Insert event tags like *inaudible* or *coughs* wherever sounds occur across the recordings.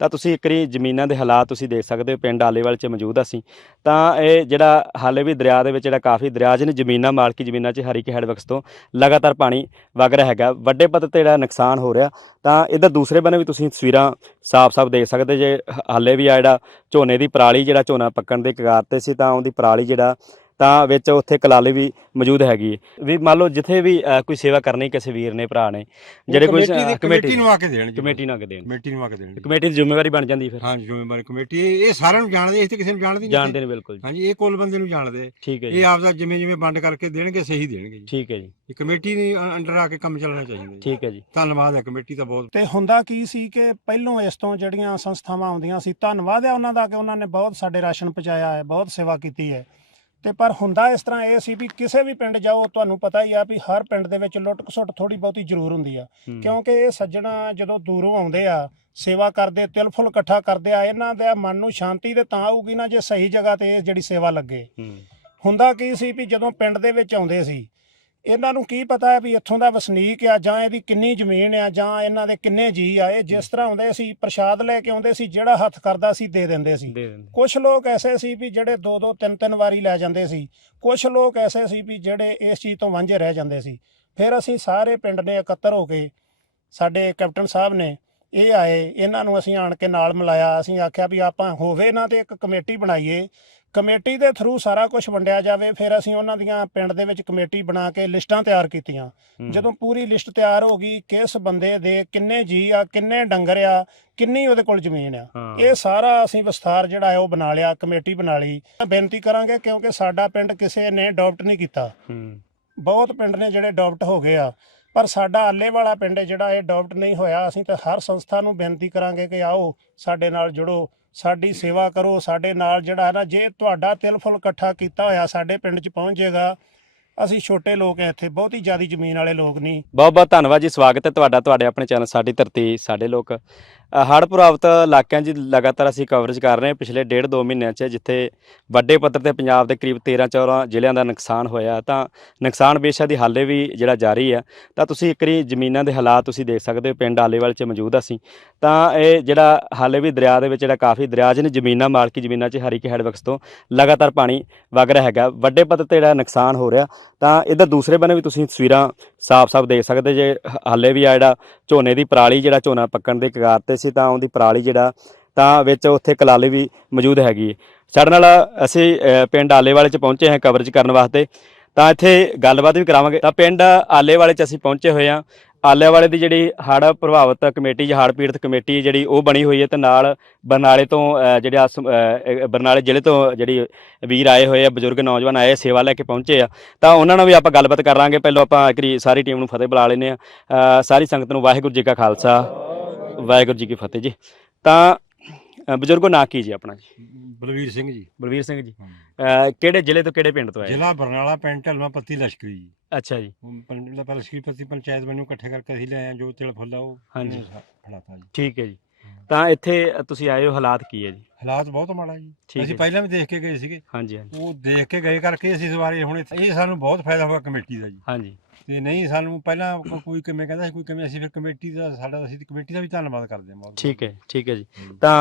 ਤਾਂ ਤੁਸੀਂ ਇੱਕ ਵਾਰੀ ਜ਼ਮੀਨਾਂ ਦੇ ਹਾਲਾਤ ਤੁਸੀਂ ਦੇਖ ਸਕਦੇ ਹੋ, ਪਿੰਡ ਆਲੇਵਾਲ 'ਚ ਮੌਜੂਦ ਅਸੀਂ। ਤਾਂ ਇਹ ਜਿਹੜਾ ਹਾਲੇ ਵੀ ਦਰਿਆ ਦੇ ਵਿੱਚ ਜਿਹੜਾ ਕਾਫੀ ਦਰਿਆ 'ਚ ਨੇ ਜ਼ਮੀਨਾਂ, ਮਾਲਕੀ ਜ਼ਮੀਨਾਂ 'ਚ ਹਰੀਕੇ ਹੈਡਵਰਕਸ ਤੋਂ ਲਗਾਤਾਰ ਪਾਣੀ ਵਗ ਰਿਹਾ ਹੈਗਾ। ਵੱਡੇ ਪੱਧਰ ਤੇ ਜਿਹੜਾ ਨੁਕਸਾਨ ਹੋ ਰਿਹਾ, ਤਾਂ ਇਹਦਾ ਦੂਸਰੇ ਬੰਨੇ ਵੀ ਤੁਸੀਂ ਤਸਵੀਰਾਂ ਸਾਫ਼-ਸਾਫ਼ ਦੇਖ ਸਕਦੇ ਜੇ ਹਾਲੇ ਵੀ ਆ ਜਿਹੜਾ ਝੋਨੇ ਦੀ ਪਰਾਲੀ, ਜਿਹੜਾ ਝੋਨਾ ਪੱਕਣ ਦੇ ਕਗਾਰ ਤੇ ਸੀ, ਤਾਂ ਉਹਦੀ ਪਰਾਲੀ ਜਿਹੜਾ ਤਾਂ ਵਿੱਚ ਉੱਥੇ ਕਲਾਲੀ ਵੀ ਮੌਜੂਦ ਹੈਗੀ ਹੈ। ਵੀ ਮੰਨ ਲਓ ਜਿੱਥੇ ਵੀ ਅ, ਕੋਈ ਸੇਵਾ ਕਰਨੀ ਕਿਸੇ ਵੀਰ ਨੇ ਭਰਾ ਨੇ ਜਿਹੜੇ ਕੋਈ ਕਮੇਟੀ ਦੀ ਅ, ਕਮੇਟੀ ਨੂੰ ਆ ਕੇ ਦੇਣ ਜੀ ਕਮੇਟੀ ਨਾ ਦੇਣ ਕਮੇਟੀ ਨੂੰ ਆ ਕੇ ਦੇਣ ਜੀ। ਕਮੇਟੀ ਦੀ ਜ਼ਿੰਮੇਵਾਰੀ ਬਣ ਜਾਂਦੀ ਫਿਰ। ਹਾਂ ਜ਼ਿੰਮੇਵਾਰੀ। ਕਮੇਟੀ ਇਹ ਸਾਰਿਆਂ ਨੂੰ ਜਾਣਦੇ ਇਸ ਤੇ ਕਿਸੇ ਨੂੰ ਜਾਣਦੇ ਨਹੀਂ ਜਾਣਦੇ ਨੇ ਬਿਲਕੁਲ ਜੀ। ਹਾਂਜੀ ਇਹ ਕੁੱਲ ਬੰਦੇ ਨੂੰ ਜਾਣਦੇ। ਠੀਕ ਹੈ ਜੀ। ਇਹ ਆਪਦਾ ਜਿਵੇਂ ਜਿਵੇਂ ਵੰਡ ਕਰਕੇ ਦੇਣਗੇ ਸਹੀ ਦੇਣਗੇ ਜੀ। ਠੀਕ ਹੈ ਜੀ। ਇਹ ਕਮੇਟੀ ਦੀ ਅੰਡਰ ਆ ਕੇ ਕੰਮ ਚੱਲਣਾ ਚਾਹੀਦਾ ਜੀ। ਠੀਕ ਹੈ ਜੀ। ਧੰਨਵਾਦ ਹੈ ਕਮੇਟੀ ਦਾ ਬਹੁਤ। ਤੇ ਹੁੰਦਾ ਕੀ ਸੀ ਕਿ ਪਹਿਲੋਂ ਇਸ ਤੋਂ ਜਿਹੜੀਆਂ ਸੰਸਥਾਵਾਂ ਆਉਂਦੀਆਂ ਸੀ ਧੰਨਵਾਦ ਹੈ ਉਹਨਾਂ ਦਾ ਕਿ ਉਹਨਾਂ ਨੇ ਬਹੁਤ ਸਾਡੇ ਰਾਸ਼ਨ ਪਹੁੰਚਾਇਆ ਹੈ ਬਹੁਤ ਸੇਵਾ ਕੀਤੀ ਹੈ। ਤੇ ਪਰ ਹੁੰਦਾ ਇਸ ਤਰ੍ਹਾਂ ਇਹ ਸੀ ਵੀ ਕਿਸੇ ਵੀ ਪਿੰਡ ਜਾਓ ਤੁਹਾਨੂੰ ਪਤਾ ਹੀ ਆ ਵੀ ਹਰ ਪਿੰਡ ਦੇ ਵਿੱਚ ਲੁੱਟ ਖਸੁੱਟ ਥੋੜੀ ਬਹੁਤੀ ਜ਼ਰੂਰ ਹੁੰਦੀ ਆ। ਕਿਉਂਕਿ ਇਹ ਸੱਜਣਾ ਜਦੋਂ ਦੂਰੋਂ ਆਉਂਦੇ ਆ ਸੇਵਾ ਕਰਦੇ ਤਿਲ ਫੁੱਲ ਇਕੱਠਾ ਕਰਦੇ ਆ ਇਹਨਾਂ ਦੇ ਮਨ ਨੂੰ ਸ਼ਾਂਤੀ ਤੇ ਤਾਂ ਆਊਗੀ ਨਾ ਜੇ ਸਹੀ ਜਗ੍ਹਾ ਤੇ ਇਹ ਜਿਹੜੀ ਸੇਵਾ ਲੱਗੇ। ਹੁੰਦਾ ਕੀ ਸੀ ਵੀ ਜਦੋਂ ਪਿੰਡ ਦੇ ਵਿੱਚ ਆਉਂਦੇ ਸੀ ਇਹਨਾਂ ਨੂੰ ਕੀ ਪਤਾ ਹੈ ਵੀ ਇੱਥੋਂ ਦਾ ਵਸਨੀਕ ਆ ਜਾਂ ਇਹਦੀ ਕਿੰਨੀ ਜ਼ਮੀਨ ਆ ਜਾਂ ਇਹਨਾਂ ਦੇ ਕਿੰਨੇ ਜੀ ਆ ਇਹ ਜਿਸ ਤਰ੍ਹਾਂ ਆਉਂਦੇ ਸੀ ਪ੍ਰਸ਼ਾਦ ਲੈ ਕੇ ਆਉਂਦੇ ਸੀ ਜਿਹੜਾ ਹੱਥ ਕਰਦਾ ਸੀ ਦੇ ਦਿੰਦੇ ਸੀ। ਕੁਝ ਲੋਕ ਐਸੇ ਸੀ ਵੀ ਜਿਹੜੇ ਦੋ ਦੋ ਤਿੰਨ ਤਿੰਨ ਵਾਰੀ ਲੈ ਜਾਂਦੇ ਸੀ। ਕੁਝ ਲੋਕ ਐਸੇ ਸੀ ਵੀ ਜਿਹੜੇ ਇਸ ਚੀਜ਼ ਤੋਂ ਵਾਂਝੇ ਰਹਿ ਜਾਂਦੇ ਸੀ। ਫਿਰ ਅਸੀਂ ਸਾਰੇ ਪਿੰਡ ਨੇ ਇਕੱਤਰ ਹੋ ਕੇ ਸਾਡੇ ਕੈਪਟਨ ਸਾਹਿਬ ਨੇ ਇਹ ਆਏ ਇਹਨਾਂ ਨੂੰ ਅਸੀਂ ਆਣ ਕੇ ਨਾਲ ਮਿਲਾਇਆ। ਅਸੀਂ ਆਖਿਆ ਵੀ ਆਪਾਂ ਹੋਵੇ ਨਾ ਤੇ ਇੱਕ ਕਮੇਟੀ ਬਣਾਈਏ ਕਮੇਟੀ ਦੇ ਥਰੂ ਸਾਰਾ ਕੁਝ ਵੰਡਿਆ ਜਾਵੇ ਫਿਰ ਅਸੀਂ ਉਹਨਾਂ ਦੀਆਂ ਪਿੰਡ ਦੇ ਵਿੱਚ ਕਮੇਟੀ ਬਣਾ ਕੇ ਲਿਸਟਾਂ ਤਿਆਰ ਕੀਤੀਆਂ। ਜਦੋਂ ਪੂਰੀ ਲਿਸਟ ਤਿਆਰ ਹੋ ਗਈ ਕਿਸ ਬੰਦੇ ਦੇ ਕਿੰਨੇ ਜੀ ਆ ਕਿੰਨੇ ਡੰਗਰ ਆ ਕਿੰਨੀ ਉਹਦੇ ਕੋਲ ਜ਼ਮੀਨ ਆ। ਇਹ ਸਾਰਾ ਅਸੀਂ ਵਿਸਥਾਰ ਜਿਹੜਾ ਹੈ ਉਹ ਬਣਾ ਲਿਆ ਕਮੇਟੀ ਬਣਾ ਲਈ। ਬੇਨਤੀ ਕਰਾਂਗੇ ਕਿਉਂਕਿ ਸਾਡਾ ਪਿੰਡ ਕਿਸੇ ਨੇ ਅਡਾਪਟ ਨਹੀਂ ਕੀਤਾ। ਬਹੁਤ ਪਿੰਡ ਨੇ ਜਿਹੜੇ ਅਡਾਪਟ ਹੋ ਗਏ ਆ ਪਰ ਸਾਡਾ ਆਲੇ ਵਾਲਾ ਪਿੰਡ ਜਿਹੜਾ ਇਹ ਅਡਾਪਟ ਨਹੀਂ ਹੋਇਆ ਅਸੀਂ ਤਾਂ ਹਰ ਸੰਸਥਾ ਨੂੰ ਬੇਨਤੀ ਕਰਾਂਗੇ ਕਿ ਆਓ ਸਾਡੇ ਨਾਲ ਜੁੜੋ। ਸਾਡੀ ਸੇਵਾ ਕਰੋ, ਸਾਡੇ ਨਾਲ ਜਿਹੜਾ ਹੈ ਨਾ, ਜੇ ਤੁਹਾਡਾ ਤਿਲ ਫੁੱਲ ਇਕੱਠਾ ਕੀਤਾ ਹੋਇਆ ਸਾਡੇ ਪਿੰਡ 'ਚ ਪਹੁੰਚ ਜਾਏਗਾ ਅਸੀਂ ਛੋਟੇ ਲੋਕ ਆ ਇੱਥੇ, ਬਹੁਤੀ ਜ਼ਿਆਦੀ ਜ਼ਮੀਨ ਵਾਲੇ ਲੋਕ ਨਹੀਂ। ਬਹੁਤ ਬਹੁਤ ਧੰਨਵਾਦ ਜੀ, ਸਵਾਗਤ ਹੈ ਤੁਹਾਡਾ, ਤੁਹਾਡੇ ਆਪਣੇ ਚੈਨਲ ਸਾਡੀ ਧਰਤੀ, ਸਾਡੇ ਲੋਕ। ਹੜ੍ਹ ਪ੍ਰਭਾਵਿਤ ਇਲਾਕਿਆਂ 'ਚ ਲਗਾਤਾਰ ਅਸੀਂ ਕਵਰੇਜ ਕਰ ਰਹੇ ਹਾਂ ਪਿਛਲੇ ਡੇਢ ਦੋ ਮਹੀਨਿਆਂ 'ਚ, ਜਿੱਥੇ ਵੱਡੇ ਪੱਧਰ ਤੇ ਪੰਜਾਬ ਦੇ ਕਰੀਬ 13 14 ਜ਼ਿਲ੍ਹਿਆਂ ਦਾ ਨੁਕਸਾਨ ਹੋਇਆ। ਤਾਂ ਨੁਕਸਾਨ ਬੇਸ਼ਾ ਦੀ ਹਾਲੇ ਵੀ ਜਿਹੜਾ ਜਾਰੀ ਆ ਤਾਂ ਤੁਸੀਂ ਇੱਕਰੀ ਜ਼ਮੀਨਾਂ ਦੇ ਹਾਲਾਤ ਤੁਸੀਂ ਦੇਖ ਸਕਦੇ ਹੋ, ਪਿੰਡ ਆਲੇਵਾਲ 'ਚ ਮੌਜੂਦ ਅਸੀਂ। ਤਾਂ ਇਹ ਜਿਹੜਾ ਹਾਲੇ ਵੀ ਦਰਿਆ ਦੇ ਵਿੱਚ ਜਿਹੜਾ ਕਾਫੀ ਦਰਿਆ 'ਚ ਜ਼ਮੀਨਾਂ, ਮਾਲਕੀ ਜ਼ਮੀਨਾਂ 'ਚ ਹਰੀਕੇ ਹੈਡਵਰਕਸ ਤੋਂ ਲਗਾਤਾਰ ਪਾਣੀ ਵਗ ਰਿਹਾ ਹੈਗਾ। ਵੱਡੇ ਪੱਧਰ ਤੇ ਜਿਹੜਾ ਨੁਕਸਾਨ ਹੋ ਰਿਹਾ, ਤਾਂ ਇਹਦਾ ਦੂਸਰੇ ਬੰਨੇ ਵੀ ਤੁਸੀਂ ਤਸਵੀਰਾਂ ਸਾਫ਼-ਸਾਫ਼ ਦੇਖ ਸਕਦੇ ਜੇ ਹਾਲੇ ਵੀ ਆ ਜਿਹੜਾ ਝੋਨੇ ਦੀ ਪਰਾਲੀ ਜਿਹੜਾ ਝੋਨਾ ਪੱਕਣ ਦੇ ਕਗਾਰ ਤੇ ਸੀ ਤਾਂ ਉਹਦੀ ਪਰਾਲੀ ਜਿਹੜਾ ਤਾਂ ਵਿੱਚ ਉੱਥੇ ਕਲਾਲੀ ਵੀ ਮੌਜੂਦ ਹੈਗੀ ਹੈ ਸਾਡੇ ਨਾਲ ਅਸੀਂ ਅ, ਪਿੰਡ ਆਲੇਵਾਲੇ ਚ ਪਹੁੰਚੇ ਹਾਂ ਕਵਰੇਜ ਕਰਨ ਵਾਸਤੇ। ਤਾਂ ਇੱਥੇ ਗੱਲਬਾਤ ਵੀ ਕਰਾਵਾਂਗੇ। ਤਾਂ ਪਿੰਡ ਆਲੇ ਆਲੇਵਾਲੇ ਚ ਅਸੀਂ ਪਹੁੰਚੇ ਹੋਏ ਹਾਂ। ਆਲੇਵਾਲੇ ਦੀ ਜਿਹੜੀ ਹੜ੍ਹ ਪ੍ਰਭਾਵਿਤ ਕਮੇਟੀ ਜਾਂ ਹੜ੍ਹ ਪੀੜਤ ਕਮੇਟੀ ਜਿਹੜੀ ਉਹ ਬਣੀ ਹੋਈ ਹੈ ਤੇ ਨਾਲ ਬਰਨਾਲੇ ਤੋਂ ਜਿਹੜੇ ਆਸ- ਬਰਨਾਲੇ ਜ਼ਿਲ੍ਹੇ ਤੋਂ ਜਿਹੜੀ ਵੀਰ ਆਏ ਹੋਏ ਆ, ਬਜ਼ੁਰਗ ਨੌਜਵਾਨ ਆਏ ਸੇਵਾ ਲੈ ਕੇ ਪਹੁੰਚੇ ਆ, ਤਾਂ ਉਹਨਾਂ ਨਾਲ ਵੀ ਆਪਾਂ ਗੱਲਬਾਤ ਕਰ ਲਾਂਗੇ ਪਹਿਲਾਂ ਆਪਾਂ ਇੱਕ ਸਾਰੀ ਟੀਮ ਨੂੰ ਫਤਿਹ ਬੁਲਾ ਲੈਨੇ ਆ। ਸਾਰੀ ਸੰਗਤ ਨੂੰ ਵਾਹਿਗੁਰੂ ਜੀ ਕਾ ਖਾਲਸਾ, ਵਾਹਿਗੁਰੂ ਜੀ ਕੀ ਫਤਿਹ ਜੀ। ਤਾਂ ਅ, ਬਜ਼ੁਰਗੋ ਨਾਂ ਕੀ ਜੀ ਆਪਣਾ ਜੀ? ਬਲਵੀਰ ਸਿੰਘ ਜੀ। ਬਲਵੀਰ ਸਿੰਘ ਜੀ। ਅ, ਕਿਹੜੇ ਜ਼ਿਲ੍ਹੇ ਤੋਂ ਕਿਹੜੇ ਪਿੰਡ ਤੋਂ ਆਏ? ਜ਼ਿਲ੍ਹਾ ਬਰਨਾਲਾ ਪਿੰਡ ਢਲਵਾ ਪੱਤੀ ਲਸ਼ਕਰੀ ਜੀ। ਅੱਛਾ ਜੀ। ਉਹ ਪਿੰਡ ਦਾ ਲਸ਼ਕਰੀ ਪੱਤੀ ਪੰਚਾਇਤ ਵੱਲੋਂ ਇਕੱਠੇ ਕਰਕੇ ਅਸੀਂ ਲਿਆਏ ਹਾਂ ਜੋ ਤਿਲ ਫੁੱਲਾ ਉਹ ਹਾਂਜੀ। ਇਹਨੇ ਸਾ- ਫੜਾਤਾ ਜੀ। ਠੀਕ ਹੈ ਜੀ। ਤਾਂ ਇੱਥੇ ਤੁਸੀਂ ਆਏ ਹੋ ਹਾਲਾਤ ਕੀ ਹੈ ਜੀ? ਹਾਲਾਤ ਬਹੁਤ ਮਾੜਾ ਜੀ। ਠੀਕ ਅਸੀਂ ਪਹਿਲਾਂ ਵੀ ਦੇਖ ਕੇ ਗਏ ਸੀਗੇ। ਹਾਂਜੀ ਹਾਂਜੀ। ਉਹ ਦੇਖ ਕੇ ਗਏ ਕਰਕੇ ਅਸੀਂ ਇਸ ਵਾਰੀ ਹੁਣ ਇੱਥੇ- ਇਹ ਸਾਨੂੰ ਬਹੁਤ ਫਾਇਦਾ ਹੋਇਆ ਕਮੇਟੀ ਦਾ ਜੀ। ਹਾਂਜੀ। ਤੇ ਨਹੀਂ ਸਾਨੂੰ ਪਹਿਲਾਂ ਕੋ- ਕੋਈ ਕਿਵੇਂ ਕਹਿੰਦਾ ਸੀ ਕੋਈ ਕਿਵੇਂ ਅਸੀਂ ਫਿਰ ਕਮੇਟੀ ਦਾ ਸਾਡਾ ਅਸੀਂ ਕਮੇਟੀ ਦਾ ਵੀ ਧੰਨਵਾਦ ਕਰਦੇ ਹਾਂ ਬਹੁਤ ਠੀਕ ਹੈ ਠੀਕ ਹੈ ਜੀ। ਤਾਂ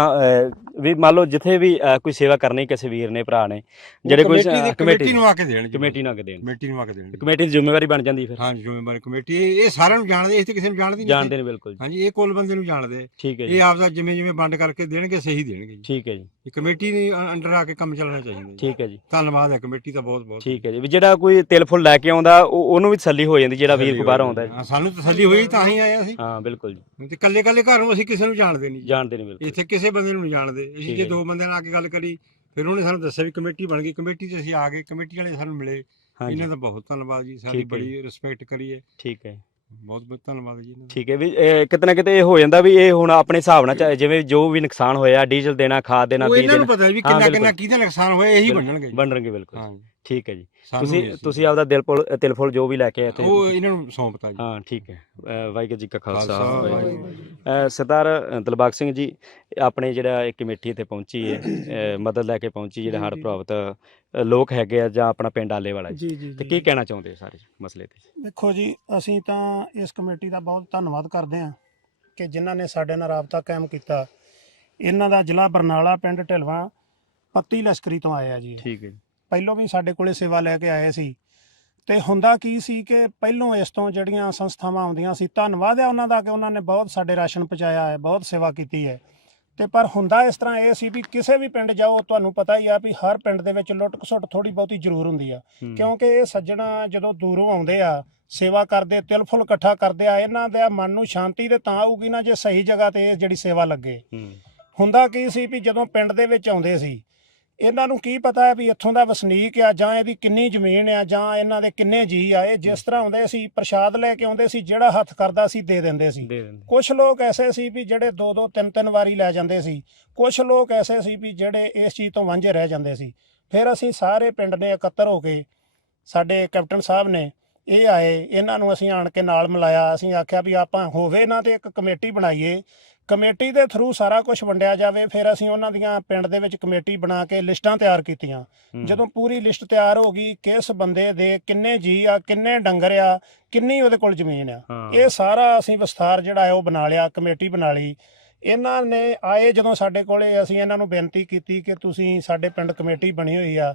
ਵੀ ਮੰਨ ਲਓ ਜਿੱਥੇ ਵੀ ਕੋਈ ਸੇਵਾ ਕਰਨੀ ਕਿਸੇ ਵੀਰ ਨੇ ਭਰਾ ਨੇ ਜਿਹੜੇ ਕੋਈ ਕਮੇਟੀ ਦੀ- ਕਮੇਟੀ ਨੂੰ ਆ ਕੇ ਦੇਣ ਜੀ ਕਮੇਟੀ ਨਾ ਦੇਣ ਕਮੇਟੀ ਨੂੰ ਆ ਕੇ ਦੇਣ ਜੀ। ਕਮੇਟੀ ਦੀ ਜ਼ਿੰਮੇਵਾਰੀ ਬਣ ਜਾਂਦੀ ਫਿਰ। ਹਾਂਜੀ ਜ਼ਿੰਮੇਵਾਰੀ ਕਮੇਟੀ ਇਹ ਇਹ ਸਾਰਿਆਂ ਨੂੰ ਜਾਣਦੇ ਇਸ ਤੇ ਕਿਸੇ ਨੂੰ ਜਾਣਦੇ ਨਹੀਂ। ਜਾਣਦੇ ਨੇ ਬਿਲਕੁਲ ਜੀ। ਹਾਂਜੀ ਇਹ ਕੁੱਲ ਬੰਦੇ ਨੂੰ ਜਾਣਦੇ। ਠੀਕ ਹੈ ਜੀ। ਇਹ ਆਪਦਾ ਜਿਵੇਂ ਜਿਵੇਂ ਵੰਡ ਕਰਕੇ ਦੇਣਗੇ ਸਹੀ ਦੇਣਗੇ ਜੀ। ਠੀਕ ਹੈ ਜੀ। ਇਹ ਕਮੇਟੀ ਦੀ ਅ- ਅੰਡਰ ਆ ਕੇ ਕੰਮ ਚੱਲਣਾ ਚਾਹੀਦਾ ਜੀ। ਠੀਕ ਹੈ ਜੀ। ਧੰਨਵਾਦ ਹੈ ਕਮੇਟੀ ਦਾ ਬਹੁਤ ਬਹੁਤ ਠੀਕ ਹੈ ਜੀ। ਵੀ ਜਿਹੜਾ ਕੋਈ ਤਿਲ ਫੁੱਲ ਲੈ ਕੇ ਆਉਂਦਾ ਉਹ- ਉਹਨੂੰ ਵੀ ਤਸੱਲੀ ਹੋ ਜਾਂਦੀ ਜਿਹੜਾ ਵੀਰ ਕੋ ਬਾਹਰ ਆਉਂਦਾ ਹੈ। ਹਾਂ, ਸਾਨੂੰ ਤਸੱਲੀ ਹੋਈ ਤਾਂ ਹੀ ਆਏ ਅਸੀਂ। ਹਾਂ ਬਿਲਕੁਲ ਜੀ। ਤੇ ਕੱਲੇ ਕੱਲੇ ਘਰ ਨੂੰ ਅਸੀਂ ਕਿਸੇ ਨੂੰ ਜਾਣਦੇ ਨਹੀਂ ਜੀ। ਜਾਣਦੇ ਨੇ ਬਿਲਕੁਲ। ਇੱਥੇ ਕਿਸੇ ਬੰਦੇ ਨੂੰ ਨਹੀਂ ਜਾਣਦੇ। ਅਸੀਂ ਜੇ ਹੈ। ਦੋ ਬੰਦਿਆਂ ਨਾਲ ਆ ਕੇ ਗੱਲ ਕਰੀ ਫਿਰ ਉਹਨੇ ਸਾਨੂੰ ਦੱਸਿਆ ਵੀ ਕਮੇਟੀ ਬਣ ਗਈ। ਕਮੇਟੀ 'ਚ ਅਸੀਂ ਆ ਗਏ ਕਮੇਟੀ ਵਾਲੇ ਸਾਨੂੰ ਮਿਲੇ। ਹਾਂਜੀ। ਇਹਨਾਂ ਦਾ ਬਹੁਤ ਧੰਨਵਾਦ ਜੀ। ਸਾਡੀ ਠੀਕ ਹੈ ਬੜੀ ਰਿਸਪੈਕਟ ਕਰੀਏ। ਠੀਕ ਹੈ। ਬਹੁਤ ਬਹੁਤ ਧੰਨਵਾਦ ਜੀ ਇਹਨਾਂ ਦਾ ਠੀਕ ਹੈ ਵੀ ਇਹ ਕਿਤੇ ਨਾ ਕਿਤੇ ਇਹ ਹੋ ਜਾਂਦਾ ਵੀ ਇਹ ਹੁਣ ਆਪਣੇ ਹਿਸਾਬ ਨਾਲ ਚਾਹੇ ਜਿਵੇਂ ਜੋ ਵੀ ਨੁਕਸਾਨ ਹੋਇਆ ਡੀਜ਼ਲ ਦੇਣਾ ਖਾਦ ਦੇਣਾ ਉਹ ਬੀਜ ਇਹਨਾਂ ਨੂੰ ਦੇਣਾ ਪਤਾ ਵੀ ਹਾਂ, ਕਿੰਨਾ ਬਿਲਕੁਲ। ਕਿੰਨਾ ਕਿਹਦਾ ਨੁਕਸਾਨ ਹੋਇਆ ਇਹੀ ਬਿਲਕੁਲ। ਬਣਨਗੇ ਜੀ। ਬਣਨਗੇ ਬਿਲਕੁਲ ਹਾਂ ਠੀਕ ਹੈ ਜੀ। ਸਾਨੂੰ ਤੁਸੀਂ ਸੀ। ਤੁਸੀਂ ਆਪਦਾ ਦਿਲ ਫੁੱਲ ਤਿਲ ਫੁੱਲ ਜੋ ਵੀ ਲੈ ਕੇ ਆਏ ਇੱਥੇ ਉਹ ਇਹਨਾਂ ਨੂੰ ਸੌਂਪਤਾ ਜੀ। ਹਾਂ ਠੀਕ ਹੈ। ਅ, ਵਾਹਿਗੁਰੂ ਜੀ ਕਾ ਖਾਲਸਾ ਖਾਲਸਾ, ਵਾਹਿਗੁਰੂ ਵਾਹਿਗੁਰੂ ਜੀ। ਅ, ਸਰਦਾਰ ਅ, ਦਿਲਬਾਗ ਸਿੰਘ ਜੀ ਆਪਣੇ ਜਿਹੜਾ ਇਹ ਕਮੇਟੀ ਇੱਥੇ ਪਹੁੰਚੀ ਹੈ ਅ, ਮਦਦ ਲੈ ਕੇ ਪਹੁੰਚੀ ਜਿਹੜੇ ਹੜ੍ਹ ਪ੍ਰਭਾਵਿਤ ਅ, ਲੋਕ ਹੈਗੇ ਆ ਜਾਂ ਆਪਣਾ ਪਿੰਡ ਆਲੇ ਵਾਲਾ ਜੀ। ਜੀ ਜੀ ਤੇ ਕੀ ਕਹਿਣਾ ਚਾਹੁੰਦੇ ਸਾਰੇ ਮਸਲੇ ਤੇ? ਦੇਖੋ ਜੀ ਅਸੀਂ ਤਾਂ ਇਸ ਕਮੇਟੀ ਦਾ ਬਹੁਤ ਧੰਨਵਾਦ ਕਰਦੇ ਹਾਂ ਕਿ ਜਿਨ੍ਹਾਂ ਨੇ ਸਾਡੇ ਨਾਲ ਰਾਬਤਾ ਕਾਇਮ ਕੀਤਾ। ਇਹਨਾਂ ਦਾ ਜ਼ਿਲ੍ਹਾ ਬਰਨਾਲਾ ਪਿੰਡ ਢਿਲਵਾ ਪੱਤੀ ਲਸ਼ਕਰੀ ਤੋਂ ਆਏ ਆ ਜੀ ਇਹ। ਠੀਕ ਹੈ ਜੀ। ਪਹਿਲੋਂ ਵੀ ਸਾਡੇ ਕੋਲੇ ਸੇਵਾ ਲੈ ਕੇ ਆਏ ਸੀ। ਤੇ ਹੁੰਦਾ ਕੀ ਸੀ ਕਿ ਪਹਿਲੋਂ ਇਸ ਤੋਂ ਜਿਹੜੀਆਂ ਸੰਸਥਾਵਾਂ ਆਉਂਦੀਆਂ ਸੀ ਧੰਨਵਾਦ ਹੈ ਉਹਨਾਂ ਦਾ ਕਿ ਉਹਨਾਂ ਨੇ ਬਹੁਤ ਸਾਡੇ ਰਾਸ਼ਨ ਪਹੁੰਚਾਇਆ ਹੈ ਬਹੁਤ ਸੇਵਾ ਕੀਤੀ ਹੈ। ਤੇ ਪਰ ਹੁੰਦਾ ਇਸ ਤਰ੍ਹਾਂ ਇਹ ਸੀ ਵੀ ਕਿਸੇ ਵੀ ਪਿੰਡ ਜਾਓ ਤੁਹਾਨੂੰ ਪਤਾ ਹੀ ਆ ਵੀ ਹਰ ਪਿੰਡ ਦੇ ਵਿੱਚ ਲੁੱਟ ਖਸੁੱਟ ਥੋੜੀ ਬਹੁਤੀ ਜ਼ਰੂਰ ਹੁੰਦੀ ਆ। ਕਿਉਂਕਿ ਇਹ ਸੱਜਣਾ ਜਦੋਂ ਦੂਰੋਂ ਆਉਂਦੇ ਆ ਸੇਵਾ ਕਰਦੇ ਤਿਲ ਫੁੱਲ ਇਕੱਠਾ ਕਰਦੇ ਆ ਇਹਨਾਂ ਦੇ ਮਨ ਨੂੰ ਸ਼ਾਂਤੀ ਤੇ ਤਾਂ ਆਊਗੀ ਨਾ ਜੇ ਸਹੀ ਜਗ੍ਹਾ ਤੇ ਇਹ ਜਿਹੜੀ ਸੇਵਾ ਲੱਗੇ। ਹੁੰਦਾ ਕੀ ਸੀ ਵੀ ਜਦੋਂ ਪਿੰਡ ਦੇ ਵਿੱਚ ਆਉਂਦੇ ਸੀ ਇਹਨਾਂ ਨੂੰ ਕੀ ਪਤਾ ਹੈ ਵੀ ਇੱਥੋਂ ਦਾ ਵਸਨੀਕ ਆ ਜਾਂ ਇਹਦੀ ਕਿੰਨੀ ਜ਼ਮੀਨ ਆ ਜਾਂ ਇਹਨਾਂ ਦੇ ਕਿੰਨੇ ਜੀ ਆ ਇਹ ਜਿਸ ਤਰ੍ਹਾਂ ਆਉਂਦੇ ਸੀ ਪ੍ਰਸ਼ਾਦ ਲੈ ਕੇ ਆਉਂਦੇ ਸੀ ਜਿਹੜਾ ਹੱਥ ਕਰਦਾ ਸੀ ਦੇ ਦਿੰਦੇ ਸੀ। ਕੁਝ ਲੋਕ ਐਸੇ ਸੀ ਵੀ ਜਿਹੜੇ ਦੋ ਦੋ ਤਿੰਨ ਤਿੰਨ ਵਾਰੀ ਲੈ ਜਾਂਦੇ ਸੀ। ਕੁਝ ਲੋਕ ਐਸੇ ਸੀ ਵੀ ਜਿਹੜੇ ਇਸ ਚੀਜ਼ ਤੋਂ ਵਾਂਝੇ ਰਹਿ ਜਾਂਦੇ ਸੀ। ਫਿਰ ਅਸੀਂ ਸਾਰੇ ਪਿੰਡ ਨੇ ਇਕੱਤਰ ਹੋ ਕੇ ਸਾਡੇ ਕੈਪਟਨ ਸਾਹਿਬ ਨੇ ਇਹ ਆਏ ਇਹਨਾਂ ਨੂੰ ਅਸੀਂ ਆਣ ਕੇ ਨਾਲ ਮਿਲਾਇਆ। ਅਸੀਂ ਆਖਿਆ ਵੀ ਆਪਾਂ ਹੋਵੇ ਨਾ ਤੇ ਇੱਕ ਕਮੇਟੀ ਬਣਾਈਏ ਕਮੇਟੀ ਦੇ ਥਰੂ ਸਾਰਾ ਕੁਝ ਵੰਡਿਆ ਜਾਵੇ ਫਿਰ ਅਸੀਂ ਉਹਨਾਂ ਦੀਆਂ ਪਿੰਡ ਦੇ ਵਿੱਚ ਕਮੇਟੀ ਬਣਾ ਕੇ ਲਿਸਟਾਂ ਤਿਆਰ ਕੀਤੀਆਂ। ਜਦੋਂ ਪੂਰੀ ਲਿਸਟ ਤਿਆਰ ਹੋ ਗਈ ਕਿਸ ਬੰਦੇ ਦੇ ਕਿੰਨੇ ਜੀ ਆ ਕਿੰਨੇ ਡੰਗਰ ਆ ਕਿੰਨੀ ਉਹਦੇ ਕੋਲ ਜ਼ਮੀਨ ਆ। ਇਹ ਸਾਰਾ ਅਸੀਂ ਵਿਸਥਾਰ ਜਿਹੜਾ ਹੈ ਉਹ ਬਣਾ ਲਿਆ ਕਮੇਟੀ ਬਣਾ ਲਈ ਇਹਨਾਂ ਨੇ ਆਏ ਜਦੋਂ ਸਾਡੇ ਕੋਲੇ ਅਸੀਂ ਇਹਨਾਂ ਨੂੰ ਬੇਨਤੀ ਕੀਤੀ ਕਿ ਤੁਸੀਂ ਸਾਡੇ ਪਿੰਡ ਕਮੇਟੀ ਬਣੀ ਹੋਈ ਆ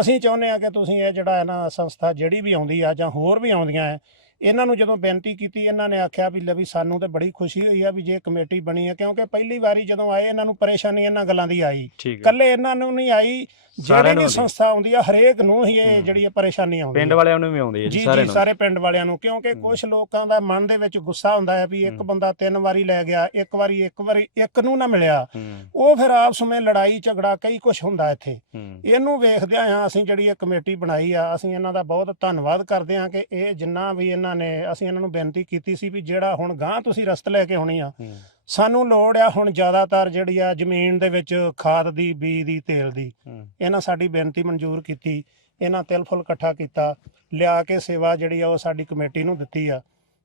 ਅਸੀਂ ਚਾਹੁੰਦੇ ਆ ਕਿ ਤੁਸੀਂ ਇਹ ਜਿਹੜਾ ਹੈ ਨਾ ਸੰਸਥਾ ਜਿਹੜੀ ਵੀ ਆਉਂਦੀ ਆ ਜਾਂ ਹੋਰ ਵੀ ਆਉਂਦੀਆਂ ਇਹਨਾਂ ਨੂੰ ਜਦੋਂ ਬੇਨਤੀ ਕੀਤੀ ਇਹਨਾਂ ਨੇ ਆਖਿਆ ਵੀ ਲੈ ਵੀ ਸਾਨੂੰ ਤੇ ਬੜੀ ਖੁਸ਼ੀ ਹੋਈ ਆ ਵੀ ਜੇ ਕਮੇਟੀ ਬਣੀ ਆ ਕਿਉਂਕਿ ਪਹਿਲੀ ਵਾਰੀ ਜਦੋਂ ਆਏ ਇਹਨਾਂ ਨੂੰ ਪਰੇਸ਼ਾਨੀ ਇਹਨਾਂ ਗੱਲਾਂ ਦੀ ਆਈ ਠੀਕ ਹੈ ਕੱਲੇ ਇਹਨਾਂ ਨੂੰ ਨਹੀਂ ਆਈ ਜਿਹੜੀ ਵੀ। ਸੰਸਥਾ ਆਉਂਦੀ ਆ ਹਰੇਕ ਨੂੰ ਹੀ ਇਹ। ਜਿਹੜੀ ਇਹ ਪਰੇਸ਼ਾਨੀ ਆਉਂਦੀ ਪਿੰਡ ਆ। ਵਾਲਿਆਂ ਨੂੰ ਵੀ ਆਉਂਦੀ ਹੈ ਜੀ ਜੀ ਸਾਰਿਆਂ ਜੀ ਨੂੰ ਸਾਰੇ ਪਿੰਡ ਵਾਲਿਆਂ ਨੂੰ ਕਿਉਂਕਿ। ਕੁਝ ਲੋਕਾਂ ਦਾ ਮਨ ਦੇ ਵਿੱਚ ਗੁੱਸਾ ਹੁੰਦਾ ਹੈ ਵੀ ਇੱਕ। ਬੰਦਾ ਤਿੰਨ ਵਾਰੀ ਲੈ ਗਿਆ ਇੱਕ ਵਾਰੀ ਇੱਕ ਵਾਰੀ ਇੱਕ ਨੂੰ ਨਾ ਮਿਲਿਆ ਹੂੰ ਉਹ ਫਿਰ ਆਪਸ ਵਿੱਚ ਲੜਾਈ ਝਗੜਾ ਕਈ ਕੁਝ ਹੁੰਦਾ ਇੱਥੇ ਹੂੰ ਇਹਨੂੰ ਵੇਖਦਿਆਂ ਆ ਅਸੀਂ ਜਿਹੜੀ ਇਹ ਕਮੇਟੀ ਬਣਾਈ ਆ ਅਸੀਂ ਇਹਨਾਂ ਦਾ ਬਹੁਤ ਧੰਨਵਾਦ ਕਰਦੇ ਹਾਂ ਕਿ ਇਹ ਜਿੰਨਾ ਵੀ ਇਹਨਾਂ ਨੇ ਅਸੀਂ ਇਹਨਾਂ ਨੂੰ ਬੇਨਤੀ ਕੀਤੀ ਸੀ ਵੀ ਜਿਹੜਾ ਹੁਣ ਗਾਂ ਤੁਸੀਂ ਰਸਤ ਲੈ ਕੇ ਹੋਣੀ ਆ ਸਾਨੂੰ ਲੋੜ ਆ ਹੁਣ ਜ਼ਿਆਦਾਤਰ ਜਿਹੜੀ ਆ ਜ਼ਮੀਨ ਦੇ ਵਿੱਚ ਖਾਦ ਦੀ ਬੀਜ ਦੀ ਤੇਲ ਦੀ। ਇਹਨਾਂ ਸਾਡੀ ਬੇਨਤੀ ਮਨਜ਼ੂਰ ਕੀਤੀ ਇਹਨਾਂ ਤਿਲ ਫੁੱਲ ਇਕੱਠਾ ਕੀਤਾ ਲਿਆ ਕੇ ਸੇਵਾ ਜਿਹੜੀ ਆ ਉਹ ਸਾਡੀ ਕਮੇਟੀ ਨੂੰ ਦਿੱਤੀ ਆ।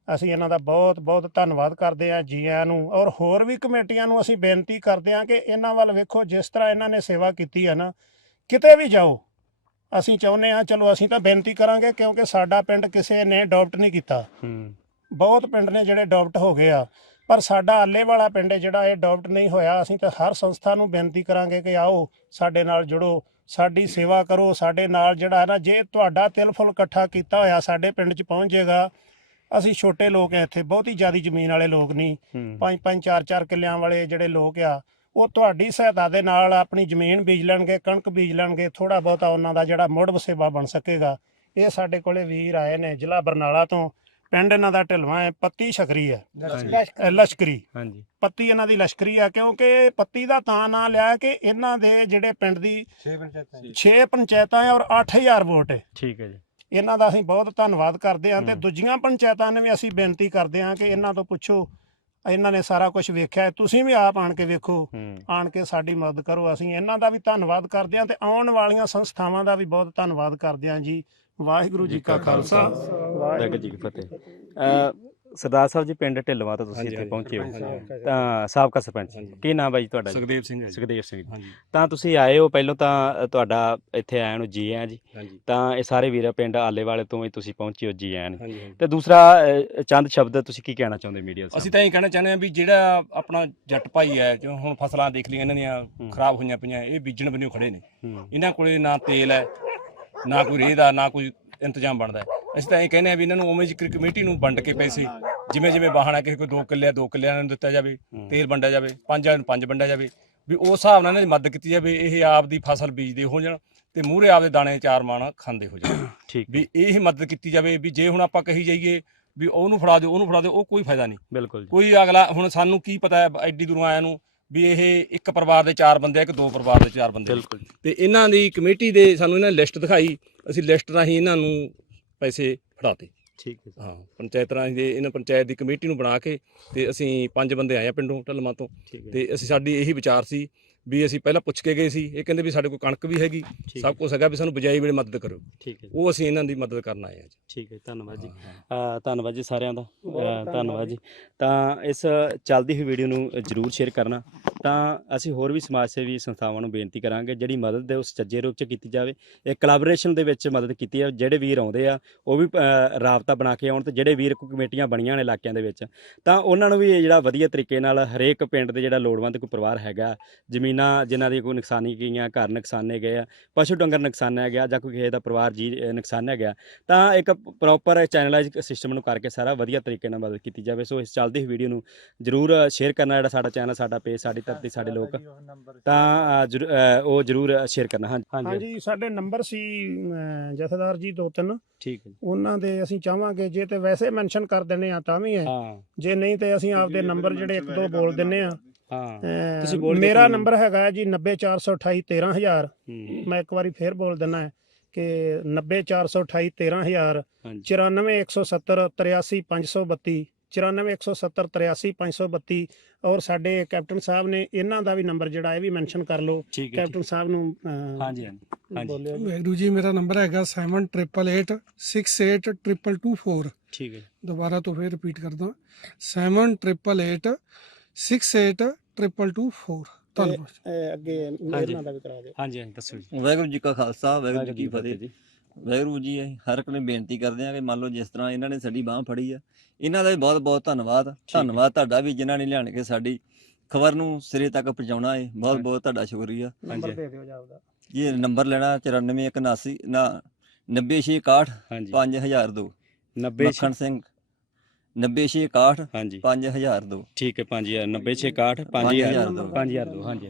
ਅਸੀਂ ਇਹਨਾਂ ਦਾ ਬਹੁਤ ਬਹੁਤ ਧੰਨਵਾਦ ਕਰਦੇ ਆ ਜੀ ਆਇਆਂ ਨੂੰ ਔਰ ਹੋਰ ਵੀ ਕਮੇਟੀਆਂ ਨੂੰ ਅਸੀਂ ਬੇਨਤੀ ਕਰਦੇ ਆ ਕਿ ਇਹਨਾਂ ਵੱਲ ਵੇਖੋ ਜਿਸ ਤਰ੍ਹਾਂ ਇਹਨਾਂ ਨੇ ਸੇਵਾ ਕੀਤੀ ਆ ਨਾ ਕਿਤੇ ਵੀ ਜਾਓ ਅਸੀਂ ਚਾਹੁੰਦੇ ਆ ਚਲੋ ਅਸੀਂ ਤਾਂ ਬੇਨਤੀ ਕਰਾਂਗੇ ਕਿਉਂਕਿ ਸਾਡਾ ਪਿੰਡ ਕਿਸੇ ਨੇ ਅਡਾਪਟ ਨਹੀਂ ਕੀਤਾ। ਹੂੰ। ਬਹੁਤ ਪਿੰਡ ਨੇ ਜਿਹੜੇ ਅਡਾਪਟ ਹੋ ਗਏ ਆ। ਪਰ ਸਾਡਾ ਆਲੇ ਵਾਲਾ ਪਿੰਡ ਹੈ ਜਿਹੜਾ ਇਹ ਅਡਾਪਟ ਨਹੀਂ ਹੋਇਆ ਅਸੀਂ ਤਾਂ ਹਰ ਸੰਸਥਾ ਨੂੰ ਬੇਨਤੀ ਕਰਾਂਗੇ ਕਿ ਆਓ ਸਾਡੇ ਨਾਲ ਜੁੜੋ ਸਾਡੀ ਸੇਵਾ ਕਰੋ ਸਾਡੇ ਨਾਲ ਜਿਹੜਾ ਹੈ ਨਾ ਜੇ ਤੁਹਾਡਾ ਤਿਲ ਫੁੱਲ ਇਕੱਠਾ ਕੀਤਾ ਹੋਇਆ ਸਾਡੇ ਪਿੰਡ 'ਚ ਪਹੁੰਚ ਜਾਏਗਾ ਅਸੀਂ ਛੋਟੇ ਲੋਕ ਆ ਇੱਥੇ ਬਹੁਤੀ ਜ਼ਿਆਦੀ ਜ਼ਮੀਨ ਵਾਲੇ ਲੋਕ ਨਹੀਂ। ਪੰਜ ਪੰਜ ਚਾਰ ਚਾਰ ਕਿੱਲਿਆਂ ਵਾਲੇ ਜਿਹੜੇ ਲੋਕ ਆ ਉਹ ਤੁਹਾਡੀ ਸਹਾਇਤਾ ਦੇ ਨਾਲ ਆਪਣੀ ਜ਼ਮੀਨ ਬੀਜ ਲੈਣਗੇ ਕਣਕ ਬੀਜ ਲੈਣਗੇ ਥੋੜਾ ਬਹੁਤਾ ਉਹਨਾਂ ਦਾ ਜਿਹੜਾ ਮੁੜ ਵਸੇਬਾ ਬਣ ਸਕੇਗਾ। ਇਹ ਸਾਡੇ ਕੋਲੇ ਵੀਰ ਆਏ ਨੇ ਜ਼ਿਲ੍ਹਾ ਬਰਨਾਲਾ ਤੋਂ। ਪਿੰਡ ਇਹਨਾਂ ਦਾ ਢਿਲਵਾ ਹੈ ਪੱਤੀ ਛਕਰੀ ਹੈ। ਲਸ਼ਕਰੀ। ਹਾਂਜੀ। ਪੱਤੀ ਇਹਨਾਂ ਦੀ ਲਸ਼ਕਰੀ ਆ ਕਿਉਂਕਿ ਪੱਤੀ ਦਾ ਤਾਂ ਨਾਂ ਲਿਆ ਕਿ ਇਹਨਾਂ ਦੇ ਜਿਹੜੇ ਪਿੰਡ ਦੀ 6 ਪੰਚਾਇਤਾਂ ਜੀ 6 ਪੰਚਾਇਤਾਂ ਹੈ ਔਰ 8000 ਵੋਟ ਹੈ। ਠੀਕ ਹੈ ਜੀ। ਇਹਨਾਂ ਦਾ ਅਸੀਂ ਬਹੁਤ ਧੰਨਵਾਦ ਕਰਦੇ ਹਾਂ ਤੇ। ਦੂਜੀਆਂ ਪੰਚਾਇਤਾਂ ਨੇ ਵੀ ਅਸੀਂ ਬੇਨਤੀ ਕਰਦੇ ਹਾਂ ਕਿ ਇਹਨਾਂ ਤੋਂ ਪੁੱਛੋ ਇਹਨਾਂ ਨੇ ਸਾਰਾ ਕੁਝ ਵੇਖਿਆ ਤੁਸੀਂ ਵੀ ਆਪ ਆਣ ਕੇ ਵੇਖੋ ਆਣ ਕੇ ਸਾਡੀ ਮਦਦ ਕਰੋ। ਅਸੀਂ ਇਹਨਾਂ ਦਾ ਵੀ ਧੰਨਵਾਦ ਕਰਦੇ ਹਾਂ ਤੇ ਆਉਣ ਵਾਲੀਆਂ ਸੰਸਥਾਵਾਂ ਦਾ ਵੀ ਬਹੁਤ ਧੰਨਵਾਦ ਕਰਦੇ ਹਾਂ ਜੀ। ਵਾਹਿਗੁਰੂ ਜੀ ਕਾ ਖਾਲਸਾ। ਵਾਹਿਗੁਰੂ ਜੀ ਕੀ ਫਤਿਹ। ਸਰਦਾਰ ਸਾਹਿਬ ਜੀ ਪਿੰਡ ਢਿੱਲਵਾਂ ਤੋਂ ਤੁਸੀਂ ਇੱਥੇ ਪਹੁੰਚੇ ਹੋ। ਤਾਂ ਸਾਬਕਾ ਸਰਪੰਚ। ਕੀ ਨਾਮ ਹੈ ਜੀ ਤੁਹਾਡਾ? ਸੁਖਦੇਵ ਸਿੰਘ ਹੈ ਜੀ। ਸੁਖਦੇਵ ਸਿੰਘ ਤਾਂ ਤੁਸੀਂ ਆਏ ਹੋ ਪਹਿਲਾਂ ਤਾਂ ਤੁਹਾਡਾ ਇੱਥੇ ਆਇਆਂ ਨੂੰ ਜੀ ਆਇਆਂ ਜੀ। ਤਾਂ ਇਹ ਸਾਰੇ ਵੀਰਾ ਪਿੰਡ ਆਲੇ ਵਾਲੇ ਤੋਂ ਵੀ ਤੁਸੀਂ ਪਹੁੰਚੇ ਹੋ ਜੀ ਆਇਆਂ ਨੂੰ। ਤੇ ਦੂਸਰਾ ਚੰਦ ਸ਼ਬਦ ਤੁਸੀਂ ਕੀ ਕਹਿਣਾ ਚਾਹੁੰਦੇ ਮੀਡੀਆ ਅਸੀਂ ਤਾਂ ਇਹ ਕਹਿਣਾ ਚਾਹੁੰਦੇ ਹਾਂ ਵੀ ਜਿਹੜਾ ਆਪਣਾ ਜੱਟ ਭਾਈ ਹੈ ਜੋ ਹੁਣ ਫਸਲਾਂ ਦੇਖ ਲਈਆਂ ਇਹਨਾਂ ਦੀਆਂ ਖਰਾਬ ਹੋਈਆਂ ਪਈਆਂ ਇਹ ਬੀਜਣ ਬੰਨਿਓ ਖੜੇ ਨੇ। ਹੂੰ। ਇਹਨਾਂ ਕੋਲੇ ਨਾ ਤੇਲ ਹੈ ਨਾ ਕੋਈ ਰੇਹ ਦਾ ਨਾ ਕੋਈ ਇੰਤਜ਼ਾਮ ਬਣਦਾ ਹੈ। ਅਸੀਂ ਤਾਂ ਇਹ ਕਹਿੰਦੇ ਆ ਵੀ ਇਹਨਾਂ ਨੂੰ ਉਵੇਂ ਜਿਕਰ ਕਮੇਟੀ ਨੂੰ ਵੰਡ ਕੇ ਪੈਸੇ ਜਿਵੇਂ ਜਿਵੇਂ ਵਾਹਣਾ ਕਿਸੇ ਕੋਈ 2 ਕਿੱਲੇ 2 ਕਿੱਲਿਆਂ ਨੂੰ ਦਿੱਤਾ ਜਾਵੇ। ਤੇਲ ਵੰਡਿਆ ਜਾਵੇ ਪੰਜ ਵਾਲਿਆਂ ਨੂੰ ਪੰਜ ਵੰਡਿਆ ਜਾਵੇ ਵੀ ਉਸ ਹਿਸਾਬ ਨਾਲ ਇਹਨਾਂ ਦੀ ਮਦਦ ਕੀਤੀ ਜਾਵੇ ਇਹ ਆਪ ਦੀ ਫਸਲ ਬੀਜਦੇ ਹੋ ਜਾਣ ਤੇ ਮੂਹਰੇ ਆਪਦੇ ਦਾਣੇ ਚਾਰ ਮਾਣ ਖਾਂਦੇ ਹੋ ਜਾਣ *coughs* ਠੀਕ ਵੀ ਇਹ ਮਦਦ ਕੀਤੀ ਜਾਵੇ ਵੀ ਜੇ ਹੁਣ ਆਪਾਂ ਕਹੀ ਜਾਈਏ ਵੀ ਉਹਨੂੰ ਫੜਾ ਦਿਓ ਉਹਨੂੰ ਫੜਾ ਦਿਓ ਉਹ ਕੋਈ ਫਾਇਦਾ ਨਹੀਂ ਬਿਲਕੁਲ ਕੋਈ ਅਗਲਾ ਹੁਣ ਸਾਨੂੰ ਕੀ ਪਤਾ ਹੈ ਐਡੀ ਦੂਰੋਂ ਆਇਆਂ ਨੂੰ ਵੀ ਇਹ ਇੱਕ ਪਰਿਵਾਰ ਦੇ ਚਾਰ ਬੰਦੇ ਆ ਕਿ ਦੋ ਪਰਿਵਾਰ ਦੇ ਚਾਰ ਬੰਦੇ ਨੇ। ਬਿਲਕੁਲ। ਤੇ ਇਹਨਾਂ ਦੀ ਕਮੇਟੀ ਦੇ ਸਾਨੂੰ ਇਹਨਾਂ ਲਿਸਟ ਦਿਖਾਈ ਅਸੀਂ ਲਿਸਟ ਰਾਹੀਂ ਇਹਨਾਂ ਨੂੰ ਪੈਸੇ ਫੜਾਤੇ। ਠੀਕ ਹੈ ਹਾਂ ਪੰਚਾਇਤ ਰਾਹੀਂ ਦੇ ਇਹਨਾਂ ਪੰਚਾਇਤ ਦੀ ਕਮੇਟੀ ਨੂੰ ਬਣਾ ਕੇ ਤੇ ਅਸੀਂ ਪੰਜ ਬੰਦੇ ਆਏ ਆ ਪਿੰਡੋਂ ਢਲਮਾ ਤੋਂ ਠੀਕ ਹੈ। ਤੇ ਅਸੀਂ ਸਾਡੀ ਇਹੀ ਵਿਚਾਰ ਸੀ ਵੀ ਅਸੀਂ ਪਹਿਲਾਂ ਪੁੱਛ ਕੇ ਗਏ ਸੀ। ਇਹ ਕਹਿੰਦੇ ਵੀ ਸਾਡੇ ਕੋਲ ਕਣਕ ਵੀ ਹੈਗੀ। ਠੀਕ ਸਭ ਕੁਝ ਹੈਗਾ ਵੀ ਸਾਨੂੰ ਬਜਾਈ ਵੇਲੇ ਮਦਦ ਕਰੋ। ਠੀਕ ਹੈ ਜੀ, ਉਹ ਅਸੀਂ ਇਹਨਾਂ ਦੀ ਮਦਦ ਕਰਨ ਆਏ ਹਾਂ ਜੀ। ਠੀਕ ਹੈ ਧੰਨਵਾਦ ਜੀ। ਅ, ਧੰਨਵਾਦ ਜੀ ਸਾਰਿਆਂ ਦਾ। ਅ, ਧੰਨਵਾਦ ਜੀ। ਤਾਂ ਇਸ ਚੱਲਦੀ ਹੋਈ ਵੀਡੀਓ ਨੂੰ ਜਰੂਰ ਸ਼ੇਅਰ ਕਰਨਾ। ਤਾਂ ਅਸੀਂ ਹੋਰ ਵੀ ਸਮਾਜ ਸੇਵੀ ਸੰਸਥਾਵਾਂ ਨੂੰ ਬੇਨਤੀ ਕਰਾਂਗੇ ਜਿਹੜੀ ਮਦਦ ਹੈ ਉਹ ਸੁਚੱਜੇ ਰੂਪ ਚ ਕੀਤੀ ਜਾਵੇ। ਇਹ ਕੋਲੈਬੋਰੇਸ਼ਨ ਦੇ ਵਿੱਚ ਮਦਦ ਕੀਤੀ ਹੈ ਜਿਹੜੇ ਵੀਰ ਆਉਂਦੇ ਆ ਉਹ ਵੀ ਅ, ਰਾਬਤਾ ਬਣਾ ਕੇ ਆਉਣ ਤੇ ਜਿਹੜੇ ਵੀਰ ਕੋਈ ਕਮੇਟੀਆਂ ਬਣੀਆਂ ਨੇ ਇਲਾਕਿਆਂ ਦੇ ਵਿੱਚ ਤਾਂ ਉਹਨਾਂ ਨੂੰ ਵੀ ਇਹ ਜਿਹੜਾ ਵਧੀਆ ਤਰੀਕੇ ਨਾਲ ਹਰੇਕ ਪਿੰਡ ਦੇ ਜਿਹੜਾ ਲੋੜਵੰਦ ਕੋਈ ਪਰਿਵਾਰ ਹੈਗਾ ਜ਼ਮੀਨਾਂ ਜਿਨ੍ਹਾਂ ਦੀ ਕੋਈ ਨੁਕਸਾਨੀ ਗਈਆਂ ਘਰ ਨੁਕਸਾਨੇ ਗਏ ਆ ਪਸ਼ੂ ਡੰਗਰ ਨੁਕਸਾਨਿਆ ਗਿਆ ਜਾਂ ਕੋਈ ਕਿਸੇ ਦਾ ਪਰਿਵਾਰ ਜੀ ਨੁਕਸਾਨਿਆ ਗਿਆ ਤਾਂ ਇੱਕ ਪ੍ਰੋਪਰ ਚੈਨਲਾਈਜ਼ ਸਿਸਟਮ ਨੂੰ ਕਰਕੇ ਸਾਰਾ ਵਧੀਆ ਤਰੀਕੇ ਨਾਲ ਮਦਦ ਕੀਤੀ ਜਾਵੇ। ਸੋ ਇਸ ਚੱਲਦੀ ਹੋਈ ਵੀਡੀਓ ਨੂੰ ਜਰੂਰ ਸ਼ੇਅਰ ਕਰਨਾ ਜਿਹੜਾ ਸਾਡਾ ਚੈਨਲ ਸਾਡਾ ਪੇਜ ਸਾਡੀ ਧਰਤੀ ਸਾਡੇ ਲੋਕ ਤਾਂ ਉਹ ਜਰੂਰ ਸ਼ੇਅਰ ਕਰਨਾ। ਹਾਂਜੀ। ਹਾਂਜੀ। ਸਾਡੇ ਨੰਬਰ ਸੀ ਜਥੇਦਾਰ ਜੀ ਦੋ ਤਿੰਨ। ਠੀਕ ਹੈ ਜੀ। ਉਹਨਾਂ ਦੇ ਅਸੀਂ ਚਾਹਾਂਗੇ ਜੇ ਤੇ ਵੈਸੇ ਮੈਂਸ਼ਨ ਕਰ ਦਿੰਨੇ ਆ ਤਾਂ ਵੀ ਹੈ। ਹਾਂ। ਜੇ ਨਹੀਂ ਤੇ ਅਸੀਂ ਆਪਦੇ ਨੰਬਰ ਜਿਹੜੇ ਇੱਕ ਦੋ ਬੋਲ ਦਿੰਨੇ ਆ ਹਾਂ। ਤੁਸੀਂ ਬੋਲ ਮੇਰਾ। ਨੰਬਰ ਹੈਗਾ ਜੀ 90428 13000 ਹੂੰ, ਮੈਂ ਇੱਕ ਵਾਰੀ ਫੇਰ ਬੋਲ ਦਿੰਨਾ ਹੈ ਕਿ 90428 13000 ਹਾਂਜੀ। 94170 83532 94170 83532 ਔਰ ਸਾਡੇ ਕੈਪਟਨ ਸਾਹਿਬ ਨੇ ਇਹਨਾਂ ਦਾ ਵੀ ਨੰਬਰ ਜਿਹੜਾ ਇਹ ਵੀ ਮੈਂਸ਼ਨ ਕਰ ਲਓ। ਕੈਪਟਨ ਸਾਹਿਬ ਨੂੰ ਹਾਂਜੀ ਹਾਂਜੀ ਬੋਲਿਓ ਜੀ। ਵਾਹਿਗੁਰੂ ਜੀ ਮੇਰਾ ਨੰਬਰ ਹੈਗਾ 7888 ਠੀਕ ਹੈ। ਦੁਬਾਰਾ ਤੋਂ ਫੇਰ ਰਿਪੀਟ ਕਰਦਾ। 7888 ਧੰਨਵਾਦ ਇਹ ਅੱਗੇ ਮੇਰਨਾ ਦਾ ਵੀ ਕਰਾ ਦਿਓ। ਹਾਂਜੀ ਹਾਂਜੀ ਦੱਸੋ ਜੀ। ਵਾਹਿਗੁਰੂ ਜੀ ਕਾ ਖਾਲਸਾ ਵਾਹਿਗੁਰੂ ਜੀ ਕੀ ਵਾਹਿਗੁਰੂ ਫਤਿਹ। ਜੀ। ਵਾਹਿਗੁਰੂ ਜੀ ਅਸੀਂ ਹਰ ਇੱਕ ਨੂੰ ਬੇਨਤੀ ਕਰਦੇ ਹਾਂ ਕਿ ਮੰਨ ਲਓ ਜਿਸ ਤਰ੍ਹਾਂ ਇਹਨਾਂ ਨੇ ਸਾਡੀ ਬਾਹ ਫੜੀ ਆ ਇਹਨਾਂ ਦਾ ਵੀ ਬਹੁਤ ਬਹੁਤ ਧੰਨਵਾਦ। ਧੰਨਵਾਦ ਤੁਹਾਡਾ ਵੀ ਜਿਨ੍ਹਾਂ ਨੇ ਲਿਆਣ ਕੇ ਸਾਡੀ ਖਬਰ ਨੂੰ ਸਿਰੇ ਤੱਕ ਪਹੁੰਚਾਉਣਾ ਹੈ ਬਹੁਤ ਬਹੁਤ ਤੁਹਾਡਾ ਸ਼ੁਕਰੀਆ। ਨੰਬਰ। ਦੇ ਦਿਓ ਜੀ ਆਪਦਾ। ਇਹ ਨੰਬਰ ਲੈਣਾ 9481 ਨਾ 90661 ਹਾਂਜੀ। 5002 90 ਮੱਖਣ ਸਿੰਘ। 90661 ਹਾਂਜੀ। 5002 ਠੀਕ ਹੈ 5000 9061 5000 5000 5000 ਦੋ। ਹਾਂਜੀ।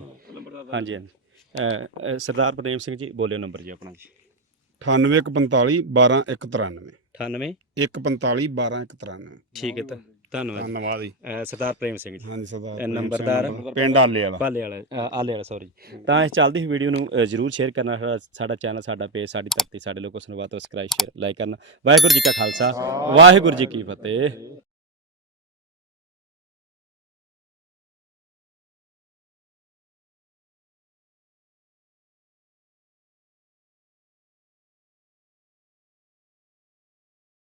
ਹਾਂਜੀ ਹਾਂਜੀ। ਸਰਦਾਰ ਪ੍ਰੇਮ ਸਿੰਘ ਜੀ ਬੋਲਿਓ ਨੰਬਰ ਜੀ ਆਪਣਾ। ਜੀ 9845 12193 98 145 12193 ਠੀਕ ਹੈ ਤਾਂ। ਧੰਨਵਾਦ ਧੰਨਵਾਦ ਜੀ। ਅ, ਸਰਦਾਰ ਪ੍ਰੇਮ ਸਿੰਘ ਜੀ। ਹਾਂਜੀ ਸਰਦਾਰ ਇਹ ਪ੍ਰੇਮ ਸਿੰਘ ਨੰਬਰਦਾਰ ਨੰਬਰ, ਪਿੰਡ ਆਲੇ ਵਾਲਾ। ਭਾਲੇ ਵਾਲਾ ਅ, ਆਲੇ ਵਾਲਾ ਸੌਰੀ ਤਾਂ ਇਸ ਚੱਲਦੀ ਹੋਈ ਵੀਡੀਓ ਨੂੰ ਅ, ਜਰੂਰ ਸ਼ੇਅਰ ਕਰਨਾ ਸਾਡਾ- ਸਾਡਾ ਚੈਨਲ ਸਾਡਾ ਪੇਜ ਸਾਡੀ ਧਰਤੀ ਸਾਡੇ ਲੋਕੋ ਸੁਨਵਾਤ ਸਬਸਕ੍ਰਾਈਬ ਸ਼ੇਅਰ ਲਾਈਕ ਕਰਨਾ। ਵਾਹਿਗੁਰੂ ਜੀ ਕਾ ਖਾਲਸਾ। ਵਾਹਿਗੁਰੂ ਜੀ ਕੀ ਫਤਿਹ।